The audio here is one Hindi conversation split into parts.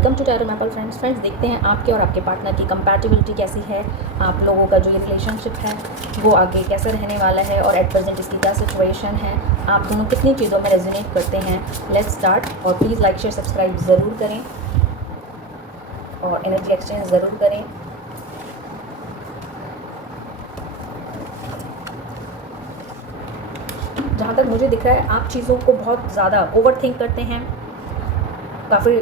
Welcome to tarot maple friends. देखते हैं आपके और आपके पार्टनर की कंपैटिबिलिटी कैसी है, आप लोगों का जो ये रिलेशनशिप है वो आगे कैसे रहने वाला है और एट प्रेजेंट इसकी क्या सिचुएशन है, आप दोनों कितनी चीज़ों में रेजोनेट करते हैं। Let's start. और प्लीज़ लाइक शेयर सब्सक्राइब ज़रूर करें और एनर्जी एक्सचेंज ज़रूर करें। जहाँ तक मुझे दिख रहा है आप चीज़ों को बहुत ज़्यादा ओवर थिंक करते हैं, काफ़ी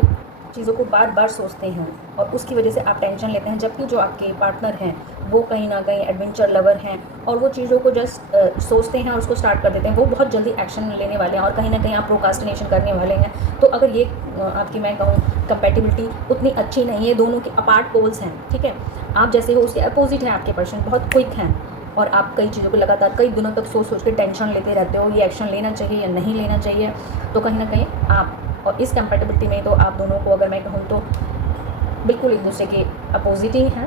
चीज़ों को बार बार सोचते हैं और उसकी वजह से आप टेंशन लेते हैं, जबकि जो आपके पार्टनर हैं वो कहीं ना कहीं एडवेंचर लवर हैं और वो चीज़ों को जस्ट सोचते हैं और उसको स्टार्ट कर देते हैं। वो बहुत जल्दी एक्शन लेने वाले हैं और कहीं ना कहीं आप प्रोकास्टिनेशन करने वाले हैं। तो अगर ये आपकी मैं कहूँ कंपैटिबिलिटी उतनी अच्छी नहीं है, दोनों के अपार्ट पोल्स हैं, ठीक है। आप जैसे हो उसके अपोजिट हैं, आपके पर्सन बहुत क्विक हैं और आप कई चीज़ों को लगातार कई दिनों तक सोच सोच के टेंशन लेते रहते हो, ये एक्शन लेना चाहिए या नहीं लेना चाहिए। तो कहीं ना कहीं आप और इस कंपैटिबिलिटी में तो आप दोनों को अगर मैं कहूँ तो बिल्कुल एक दूसरे के अपोजिट ही हैं।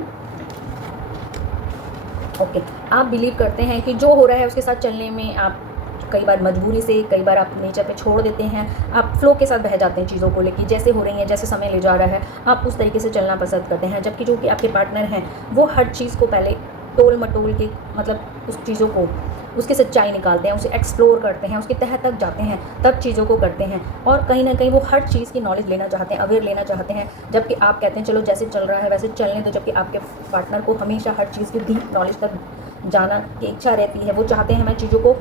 ओके, आप बिलीव करते हैं कि जो हो रहा है उसके साथ चलने में आप कई बार मजबूरी से, कई बार आप नेचर पे छोड़ देते हैं, आप फ्लो के साथ बह जाते हैं चीज़ों को लेकर, जैसे हो रही हैं जैसे समय ले जा रहा है आप उस तरीके से चलना पसंद करते हैं। जबकि जो कि आपके पार्टनर हैं वो हर चीज़ को पहले टोल मटोल के मतलब उस चीज़ों को उसकी सच्चाई निकालते हैं, उसे एक्सप्लोर करते हैं, उसके तह तक जाते हैं, तब चीज़ों को करते हैं और कहीं ना कहीं वो हर चीज़ की नॉलेज लेना चाहते हैं, अवेयर लेना चाहते हैं। जबकि आप कहते हैं चलो जैसे चल रहा है वैसे चलने दो, जबकि आपके पार्टनर को हमेशा हर चीज़ की डीप नॉलेज तक जाना की इच्छा रहती है। वो चाहते हैं मैं चीज़ों को,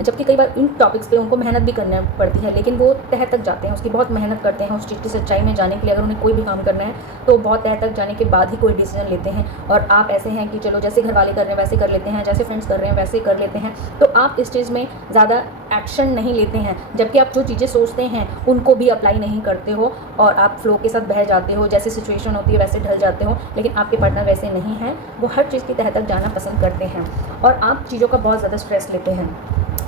जबकि कई बार इन टॉपिक्स पे उनको मेहनत भी करनी पड़ती है, लेकिन वो तह तक जाते हैं, उसकी बहुत मेहनत करते हैं उस चीज़ की सच्चाई में जाने के लिए। अगर उन्हें कोई भी काम करना है तो बहुत तह तक जाने के बाद ही कोई डिसीजन लेते हैं। और आप ऐसे हैं कि चलो जैसे घर वाले कर रहे हैं वैसे कर लेते हैं, जैसे फ्रेंड्स कर रहे हैं वैसे कर लेते हैं। तो आप इस चीज़ में ज़्यादा एक्शन नहीं लेते हैं, जबकि आप जो चीज़ें सोचते हैं उनको भी अप्लाई नहीं करते हो और आप फ्लो के साथ बह जाते हो, जैसी सिचुएशन होती है वैसे ढल जाते हो। लेकिन आपके पार्टनर वैसे नहीं हैं, वो हर चीज़ की तह तक जाना पसंद करते हैं और आप चीज़ों का बहुत ज़्यादा स्ट्रेस लेते हैं,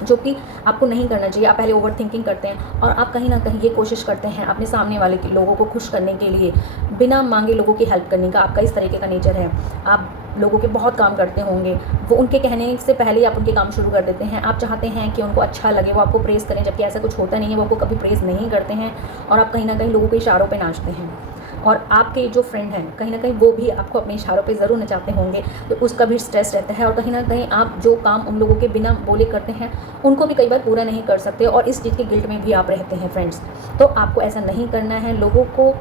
जो कि आपको नहीं करना चाहिए। आप पहले ओवर थिंकिंग करते हैं और आप कहीं ना कहीं ये कोशिश करते हैं अपने सामने वाले के लोगों को खुश करने के लिए बिना मांगे लोगों की हेल्प करने का आपका इस तरीके का नेचर है। आप लोगों के बहुत काम करते होंगे, वो उनके कहने से पहले ही आप उनके काम शुरू कर देते हैं। आप चाहते हैं कि उनको अच्छा लगे, वो आपको प्रेज़ करें, जबकि ऐसा कुछ होता नहीं है, वो आपको कभी प्रेज़ नहीं करते हैं और आप कहीं ना कहीं लोगों के इशारों पर नाचते हैं। और आपके जो फ्रेंड हैं कहीं ना कहीं वो भी आपको अपने इशारों पे ज़रूर नचाते होंगे, तो उसका भी स्ट्रेस रहता है और कहीं ना कहीं आप जो काम उन लोगों के बिना बोले करते हैं उनको भी कई बार पूरा नहीं कर सकते और इस चीज़ के गिल्ट में भी आप रहते हैं फ्रेंड्स। तो आपको ऐसा नहीं करना है। लोगों को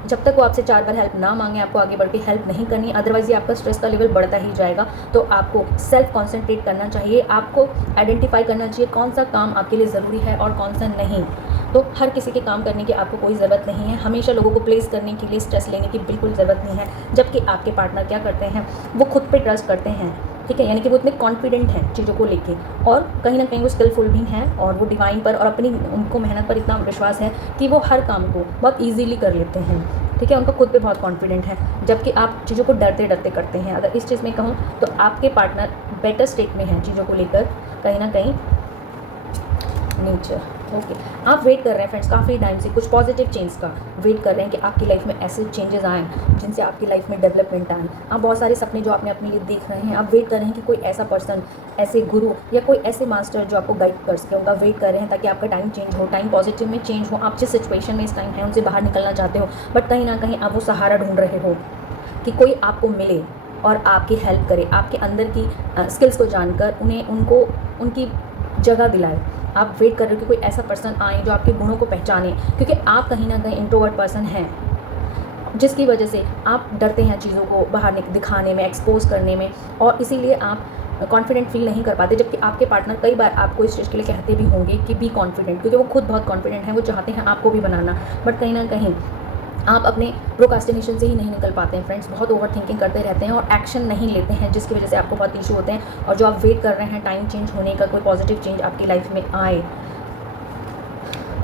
जब तक वो आपसे 4 बार हेल्प ना मांगे आपको आगे बढ़ के हेल्प नहीं करनी, अदरवाइज़ ये आपका स्ट्रेस का लेवल बढ़ता ही जाएगा। तो आपको सेल्फ कॉन्सेंट्रेट करना चाहिए, आपको आइडेंटिफाई करना चाहिए कौन सा काम आपके लिए ज़रूरी है और कौन सा नहीं। तो हर किसी के काम करने की आपको कोई ज़रूरत नहीं है, हमेशा लोगों को प्लेस करने के लिए स्ट्रेस लेने की बिल्कुल ज़रूरत नहीं है। जबकि आपके पार्टनर क्या करते हैं, वो खुद पे ट्रस्ट करते हैं, ठीक है, यानी कि वो इतने कॉन्फिडेंट हैं चीज़ों को लेके और कहीं ना कहीं वो स्किलफुल भी हैं और वो डिवाइन पर और अपनी उनको मेहनत पर इतना विश्वास है कि वो हर काम को बहुत ईजीली कर लेते हैं, ठीक है। उनका खुद पे बहुत कॉन्फिडेंट है, जबकि आप चीज़ों को डरते डरते करते हैं। अगर इस चीज़ में कहूँ तो आपके पार्टनर बेटर स्टेट में हैं चीज़ों को लेकर कहीं ना कहीं नेचर। ओके, आप वेट कर रहे हैं फ्रेंड्स काफ़ी टाइम से कुछ पॉजिटिव चेंज का वेट कर रहे हैं कि आपकी लाइफ में ऐसे चेंजेस आएँ जिनसे आपकी लाइफ में डेवलपमेंट आए। आप बहुत सारे सपने जो आपने अपने लिए देख रहे हैं, आप वेट कर रहे हैं कि कोई ऐसा पर्सन, ऐसे गुरु या कोई ऐसे मास्टर जो आपको गाइड कर सके, उनका वेट कर रहे हैं ताकि आपका टाइम चेंज हो, टाइम पॉजिटिव में चेंज हो। आप जिस सिचुएशन में इस टाइम है उनसे बाहर निकलना चाहते हो, बट कहीं ना कहीं आप वो सहारा ढूंढ रहे हो कि कोई आपको मिले और आपकी हेल्प करे, आपके अंदर की स्किल्स को जानकर उनको उनकी जगह दिलाए। आप वेट कर रहे हो कि कोई ऐसा पर्सन आए जो आपके गुणों को पहचाने, क्योंकि आप कहीं ना कहीं इंट्रोवर्ट पर्सन हैं, जिसकी वजह से आप डरते हैं चीज़ों को बाहर दिखाने में, एक्सपोज करने में और इसीलिए आप कॉन्फिडेंट फील नहीं कर पाते। जबकि आपके पार्टनर कई बार आपको इस चीज़ के लिए कहते भी होंगे कि बी कॉन्फिडेंट, क्योंकि वो खुद बहुत कॉन्फिडेंट हैं, वो चाहते हैं आपको भी बनाना, बट कहीं ना कहीं आप अपने प्रोकास्टिनेशन से ही नहीं निकल पाते हैं फ्रेंड्स। बहुत ओवर थिंकिंग करते रहते हैं और एक्शन नहीं लेते हैं, जिसकी वजह से आपको बहुत इशू होते हैं। और जो आप वेट कर रहे हैं टाइम चेंज होने का, कोई पॉजिटिव चेंज आपकी लाइफ में आए,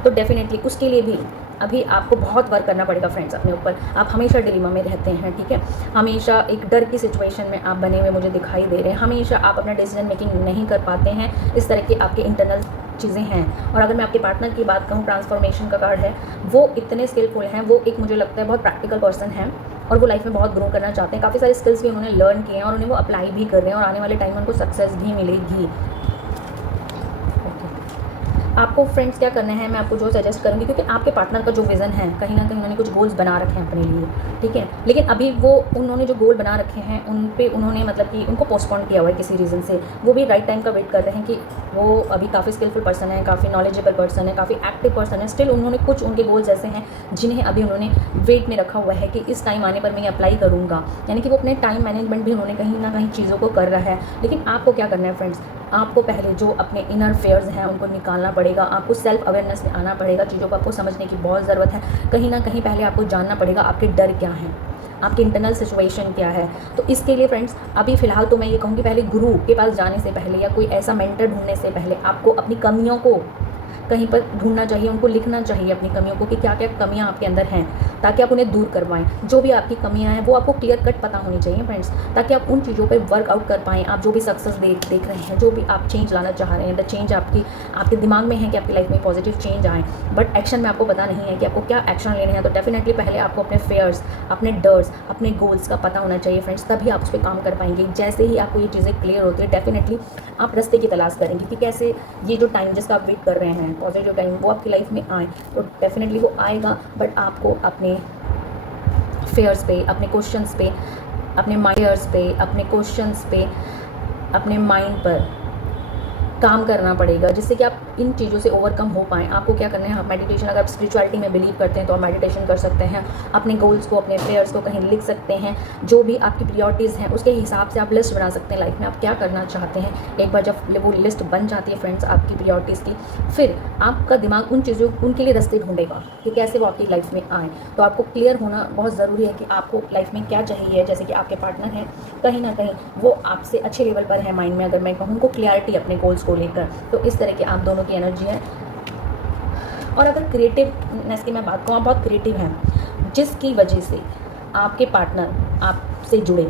तो डेफिनेटली उसके लिए भी अभी आपको बहुत वर्क करना पड़ेगा फ्रेंड्स अपने ऊपर। आप हमेशा डिलीमा में रहते हैं, ठीक है, हमेशा एक डर की सिचुएशन में आप बने हुए मुझे दिखाई दे रहे हैं। हमेशा आप अपना डिसीजन मेकिंग नहीं कर पाते हैं, इस तरह के आपके इंटरनल चीज़ें हैं। और अगर मैं आपके पार्टनर की बात कहूँ, ट्रांसफॉर्मेशन का कार्ड है, वो इतने स्किलफुल हैं, वो एक मुझे लगता है बहुत प्रैक्टिकल पर्सन है और वो लाइफ में बहुत ग्रो करना चाहते हैं। काफ़ी सारे स्किल्स भी उन्होंने लर्न किए हैं और उन्हें वो अप्लाई भी कर रहे हैं और आने वाले टाइम में उनको सक्सेस भी मिलेगी। आपको फ्रेंड्स क्या करना है, मैं आपको जो सजेस्ट करूँगी, क्योंकि आपके पार्टनर का जो विज़न है कहीं न कहीं उन्होंने कुछ गोल्स बना रखे हैं अपने लिए, ठीक है। लेकिन अभी वो उन्होंने जो गोल बना रखे हैं उन पे उन्होंने मतलब कि उनको पोस्टपोन किया हुआ है किसी रीज़न से। वो भी राइट टाइम का वेट कर रहे हैं कि वो अभी काफ़ी स्किलफुल पर्सन है, काफ़ी नॉलेजेबल पर्सन है, काफ़ी एक्टिव पर्सन है। स्टिल उन्होंने कुछ उनके गोल्स ऐसे हैं जिन्हें अभी उन्होंने वेट में रखा हुआ है कि इस टाइम आने पर मैं अप्लाई करूँगा। यानी कि वो अपने टाइम मैनेजमेंट भी उन्होंने कहीं न कहीं चीज़ों को कर रहा है। लेकिन आपको क्या करना है फ्रेंड्स, आपको पहले जो अपने इनर फेयर्स हैं उनको निकालना पड़ेगा। आपको सेल्फ अवेयरनेस में आना पड़ेगा, चीज़ों को आपको समझने की बहुत ज़रूरत है। कहीं न कहीं पहले आपको जानना पड़ेगा आपके डर क्या हैं, आपकी इंटरनल सिचुएशन क्या है। तो इसके लिए फ्रेंड्स अभी फ़िलहाल तो मैं ये कहूँगी, पहले गुरु के पास जाने से पहले या कोई ऐसा मेंटर ढूँढने से पहले आपको अपनी कमियों को कहीं पर ढूंढना चाहिए, उनको लिखना चाहिए अपनी कमियों को कि क्या क्या कमियां आपके अंदर हैं, ताकि आप उन्हें दूर करवाएं। जो भी आपकी कमियां हैं वो आपको क्लियर कट पता होनी चाहिए फ्रेंड्स, ताकि आप उन चीज़ों पे वर्कआउट कर पाएँ। आप जो भी सक्सेस देख रहे हैं, जो भी आप चेंज लाना चाह रहे हैं, द चेंज आपके दिमाग में है कि आपकी लाइफ में पॉजिटिव चेंज आए, बट एक्शन में आपको पता नहीं है कि आपको क्या एक्शन लेने हैं। तो डेफिनेटली पहले आपको अपने फेयर्स, अपने डर्स, अपने गोल्स का पता होना चाहिए फ्रेंड्स, तभी आप उस पर काम कर पाएंगे। जैसे ही आपको ये चीज़ें क्लियर होती है, डेफिनेटली आप रास्ते की तलाश करेंगे कि कैसे ये जो टाइम जिसका आप वेट कर रहे हैं, पॉजिटिव टाइम, वो आपकी लाइफ में आए। तो डेफिनेटली वो आएगा, बट आपको अपने फेयर्स पे, अपने क्वेश्चंस पे, अपने माइंड्स पे, अपने क्वेश्चंस पे, अपने माइंड पर काम करना पड़ेगा, जिससे कि आप इन चीज़ों से ओवरकम हो पाएँ। आपको क्या करना है, आप मेडिटेशन, अगर आप स्पिरिचुअलिटी में बिलीव करते हैं तो आप मेडिटेशन कर सकते हैं। अपने गोल्स को, अपने प्रेयर्स को कहीं लिख सकते हैं। जो भी आपकी प्रायोरिटीज़ हैं उसके हिसाब से आप लिस्ट बना सकते हैं लाइफ में आप क्या करना चाहते हैं। एक बार जब वो लिस्ट बन जाती है फ्रेंड्स आपकी प्रायोरिटीज़ की, फिर आपका दिमाग उन चीज़ों, उनके लिए रास्ते ढूंढेगा कि कैसे वो आपकी लाइफ में आएँ। तो आपको क्लियर होना बहुत ज़रूरी है कि आपको लाइफ में क्या चाहिए। जैसे कि आपके पार्टनर हैं, कहीं ना कहीं वो आपसे अच्छे लेवल पर है माइंड में, अगर मैं कहूँ को क्लियरिटी अपने गोल्स को लेकर, तो इस तरह की आप दोनों की एनर्जी है। और अगर क्रिएटिवनेस की मैं बात करूँ, आप बहुत क्रिएटिव हैं, जिसकी वजह से आपके पार्टनर आपसे जुड़े।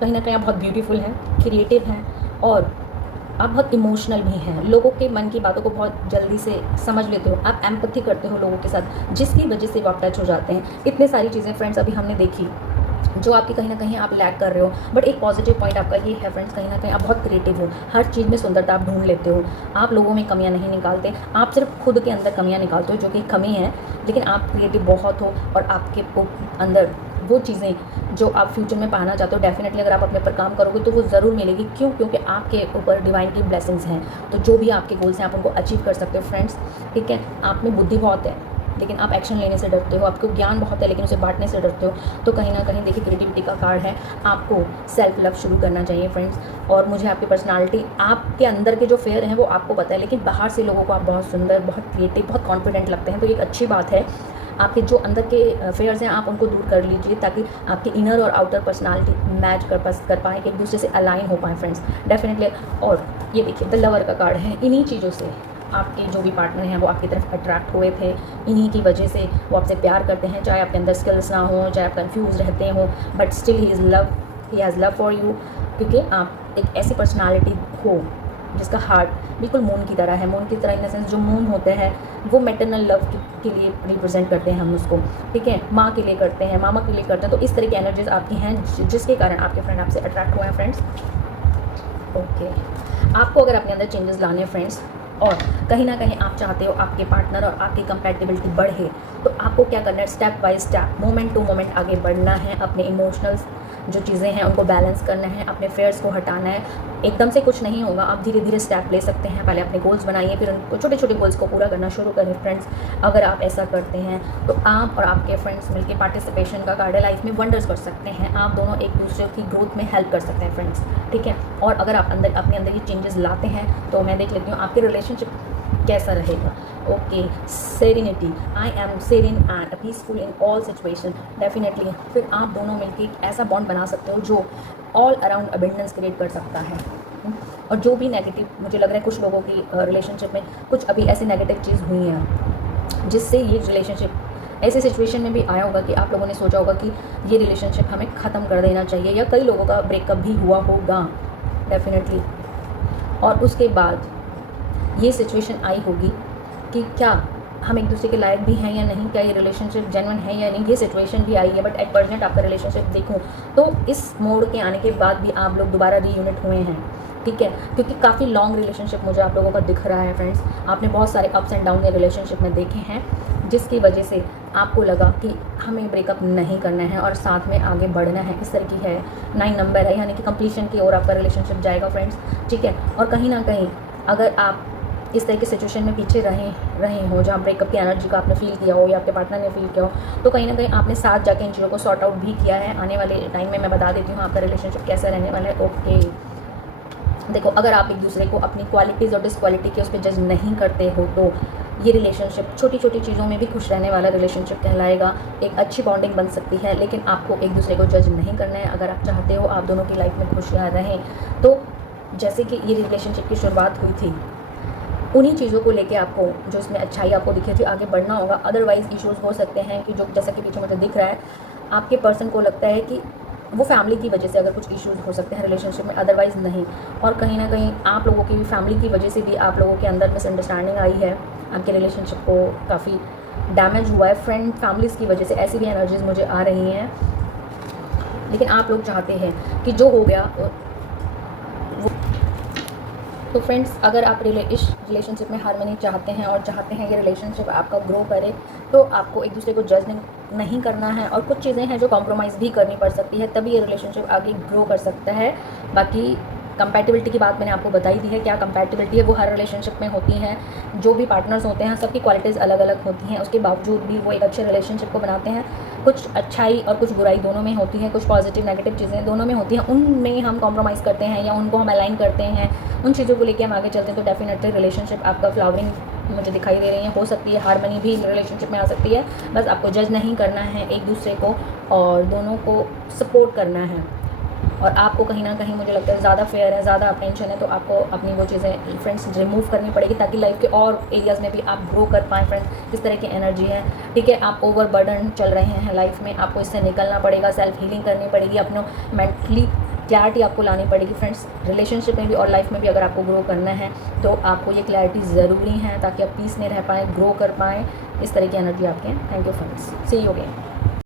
कहीं ना कहीं आप बहुत ब्यूटीफुल हैं, क्रिएटिव हैं, और आप बहुत इमोशनल भी हैं। लोगों के मन की बातों को बहुत जल्दी से समझ लेते हो, आप एम्पैथी करते हो लोगों के साथ, जिसकी वजह से वो आप टच हो जाते हैं। इतने सारी चीज़ें फ्रेंड्स अभी हमने देखी जो आपकी कहीं ना कहीं आप लैक कर रहे हो, बट एक पॉजिटिव पॉइंट आपका ये है फ्रेंड्स, कहीं ना कहीं आप बहुत क्रिएटिव हो, हर चीज़ में सुंदरता आप ढूंढ लेते हो। आप लोगों में कमियां नहीं निकालते, आप सिर्फ खुद के अंदर कमियां निकालते हो जो कि कमी है, लेकिन आप क्रिएटिव बहुत हो और आपके अंदर वो चीज़ें जो आप फ्यूचर में पाना चाहते हो, डेफिनेटली अगर आप अपने पर काम करोगे तो वो ज़रूर मिलेगी। क्यों? क्योंकि आपके ऊपर डिवाइन की ब्लेसिंग्स हैं। तो जो भी आपके गोल्स हैं आप उनको अचीव कर सकते हो फ्रेंड्स, ठीक है। आप में बुद्धि बहुत है लेकिन आप एक्शन लेने से डरते हो, आपको ज्ञान बहुत है लेकिन उसे बांटने से डरते हो। तो कहीं ना कहीं देखिए क्रिएटिविटी का कार्ड है, आपको सेल्फ लव शुरू करना चाहिए फ्रेंड्स। और मुझे आपकी पर्सनालिटी, आपके अंदर के जो फेयर हैं वो आपको पता है, लेकिन बाहर से लोगों को आप बहुत सुंदर, बहुत क्रिएटिव, बहुत कॉन्फिडेंट लगते हैं। तो ये एक अच्छी बात है। आपके जो अंदर के फेयर्स हैं आप उनको दूर कर लीजिए, ताकि आपकी इनर और आउटर पर्सनालिटी मैच कर पाएँ, एक दूसरे से अलाइन हो पाएँ फ्रेंड्स, डेफिनेटली। और ये देखिए द लवर का कार्ड है। इन्हीं चीज़ों से आपके जो भी पार्टनर हैं वो आपकी तरफ अट्रैक्ट हुए थे, इन्हीं की वजह से वो आपसे प्यार करते हैं। चाहे आपके अंदर स्किल्स ना हो, चाहे आप कंफ्यूज रहते हो, but still he has love for you, क्योंकि आप एक ऐसी पर्सनालिटी हो जिसका हार्ट बिल्कुल मून की तरह है। मून की तरह इन द सेंस, जो मून होते हैं वो मैटरनल लव के लिए रिप्रेजेंट करते हैं हम उसको, ठीक है। माँ के लिए करते हैं, मामा के लिए करते हैं। तो इस तरह की एनर्जीज आपकी हैं जिसके कारण आपके फ्रेंड आपसे अट्रैक्ट हुए हैं फ्रेंड्स। ओके, आपको अगर अपने अंदर चेंजेस लाने हैं फ्रेंड्स, और कहीं ना कहीं आप चाहते हो आपके पार्टनर और आपकी कंपैटिबिलिटी बढ़े, तो आपको क्या करना है, step by step, moment to moment आगे बढ़ना है। अपने इमोशनल्स जो चीज़ें हैं उनको बैलेंस करना है, अपने फेयर्स को हटाना है। एकदम से कुछ नहीं होगा, आप धीरे धीरे स्टेप ले सकते हैं। पहले अपने गोल्स बनाइए, फिर उनको छोटे छोटे गोल्स को पूरा करना शुरू करें फ्रेंड्स। अगर आप ऐसा करते हैं तो आप और आपके फ्रेंड्स मिलकर पार्टिसिपेशन का कार्ड लाइफ में वंडर्स कर सकते हैं। आप दोनों एक दूसरे की ग्रोथ में हेल्प कर सकते हैं फ्रेंड्स, ठीक है। और अगर आप अपने अंदर ये चेंजेस लाते हैं तो मैं देख लेती हूँ आपके रिलेशनशिप कैसा रहेगा। Okay, serenity, I am serene and peaceful in all situation, definitely. फिर आप दोनों मिलकर एक ऐसा बॉन्ड बना सकते हो जो ऑल अराउंड अबेंडेंस क्रिएट कर सकता है। और जो भी नेगेटिव, मुझे लग रहा है कुछ लोगों की रिलेशनशिप में कुछ अभी ऐसी नेगेटिव चीज़ हुई है जिससे ये रिलेशनशिप ऐसे सिचुएशन में भी आया होगा कि आप लोगों ने सोचा होगा कि ये रिलेशनशिप हमें ख़त्म कर देना चाहिए, या कई लोगों का ब्रेकअप भी हुआ होगा डेफिनेटली। और उसके बाद ये सिचुएशन आई होगी कि क्या हम एक दूसरे के लायक भी हैं या नहीं, क्या ये रिलेशनशिप जेन्युइन है या नहीं, ये सिचुएशन भी आई है। बट एट प्रेजेंट आपका रिलेशनशिप देखूं तो इस मोड़ के आने के बाद भी आप लोग दोबारा रीयूनिट हुए हैं, ठीक है, क्योंकि काफ़ी लॉन्ग रिलेशनशिप मुझे आप लोगों का दिख रहा है फ्रेंड्स। आपने बहुत सारे अप्स एंड डाउन ये रिलेशनशिप में देखे हैं, जिसकी वजह से आपको लगा कि हमें ब्रेकअप नहीं करना है और साथ में आगे बढ़ना है। इस तरह की है 9 नंबर है, यानी कि कंप्लीशन की ओर आपका रिलेशनशिप जाएगा फ्रेंड्स, ठीक है। और कहीं ना कहीं अगर आप इस तरह की सिचुएशन में पीछे रहे हो जहाँ ब्रेकअप की एनर्जी का आपने फील किया हो या आपके पार्टनर ने फील किया हो, तो कहीं ना कहीं आपने साथ जाके इन चीज़ों को सॉर्ट आउट भी किया है। आने वाले टाइम में मैं बता देती हूँ आपका रिलेशनशिप कैसा रहने वाला है। ओके, देखो, अगर आप एक दूसरे को अपनी क्वालिटीज़ और डिसक्वालिटी के उस पर जज नहीं करते हो तो ये रिलेशनशिप छोटी छोटी चीज़ों में भी खुश रहने वाला रिलेशनशिप कहलाएगा। एक अच्छी बॉन्डिंग बन सकती है, लेकिन आपको एक दूसरे को जज नहीं करना है। अगर आप चाहते हो आप दोनों की लाइफ में खुशियाँ रहें, तो जैसे कि ये रिलेशनशिप की शुरुआत हुई थी, उन्हीं चीज़ों को लेके आपको, जो इसमें अच्छाई आपको दिखी थी, आगे बढ़ना होगा। अदरवाइज़ इश्यूज़ हो सकते हैं कि जो जैसा कि पीछे मुझे दिख रहा है, आपके पर्सन को लगता है कि वो फैमिली की वजह से अगर कुछ इश्यूज़ हो सकते हैं रिलेशनशिप में, अदरवाइज़ नहीं। और कहीं ना कहीं आप लोगों की भी फैमिली की वजह से भी आप लोगों के अंदर मिसअंडरस्टैंडिंग आई है, आपके रिलेशनशिप को काफ़ी डैमेज हुआ है फ्रेंड फैमिलीज़ की वजह से। ऐसी भी एनर्जीज़ मुझे आ रही हैं, लेकिन आप लोग चाहते हैं कि जो हो गया वो। तो फ्रेंड्स, अगर आप इस रिलेशनशिप में हार्मनी चाहते हैं और चाहते हैं ये रिलेशनशिप आपका ग्रो करे, तो आपको एक दूसरे को जज नहीं करना है। और कुछ चीज़ें हैं जो कॉम्प्रोमाइज़ भी करनी पड़ सकती है, तभी ये रिलेशनशिप आगे ग्रो कर सकता है। बाकी कंपैटिबिलिटी की बात मैंने आपको बताई दी है। क्या कंपैटिबिलिटी है वो हर रिलेशनशिप में होती हैं। जो भी पार्टनर्स होते हैं सबकी क्वालिटीज़ अलग अलग होती हैं, उसके बावजूद भी वो एक अच्छे रिलेशनशिप को बनाते हैं। कुछ अच्छाई और कुछ बुराई दोनों में होती है, कुछ पॉजिटिव नेगेटिव चीज़ें दोनों में होती हैं। उनमें हम कॉम्प्रोमाइज़ करते हैं या उनको हम अलाइन करते हैं, उन चीज़ों को लेकर हम आगे चलते हैं, तो डेफिनेटली रिलेशनशिप आपका फ्लावरिंग मुझे दिखाई दे रही है। हो सकती है हार्मनी भी रिलेशनशिप में आ सकती है। बस आपको जज नहीं करना है एक दूसरे को, और दोनों को सपोर्ट करना है। और आपको कहीं ना कहीं मुझे लगता है ज़्यादा फेयर है, ज़्यादा टेंशन है, तो आपको अपनी वो चीज़ें फ्रेंड्स रिमूव करनी पड़ेगी, ताकि लाइफ के और एरियाज़ में भी आप ग्रो कर पाएँ फ्रेंड्स। इस तरह की एनर्जी है, ठीक है। आप ओवर बर्डन चल रहे हैं लाइफ में, आपको इससे निकलना पड़ेगा, सेल्फ हीलिंग करनी पड़ेगी, अपना मेंटली क्लैरिटी आपको लानी पड़ेगी फ्रेंड्स। रिलेशनशिप में भी और लाइफ में भी अगर आपको ग्रो करना है तो आपको ये क्लैरिटी ज़रूरी है, ताकि आप पीस में रह पाएँ, ग्रो कर पाएँ। इस तरह की एनर्जी आपके हैं। Thank you friends, see you again.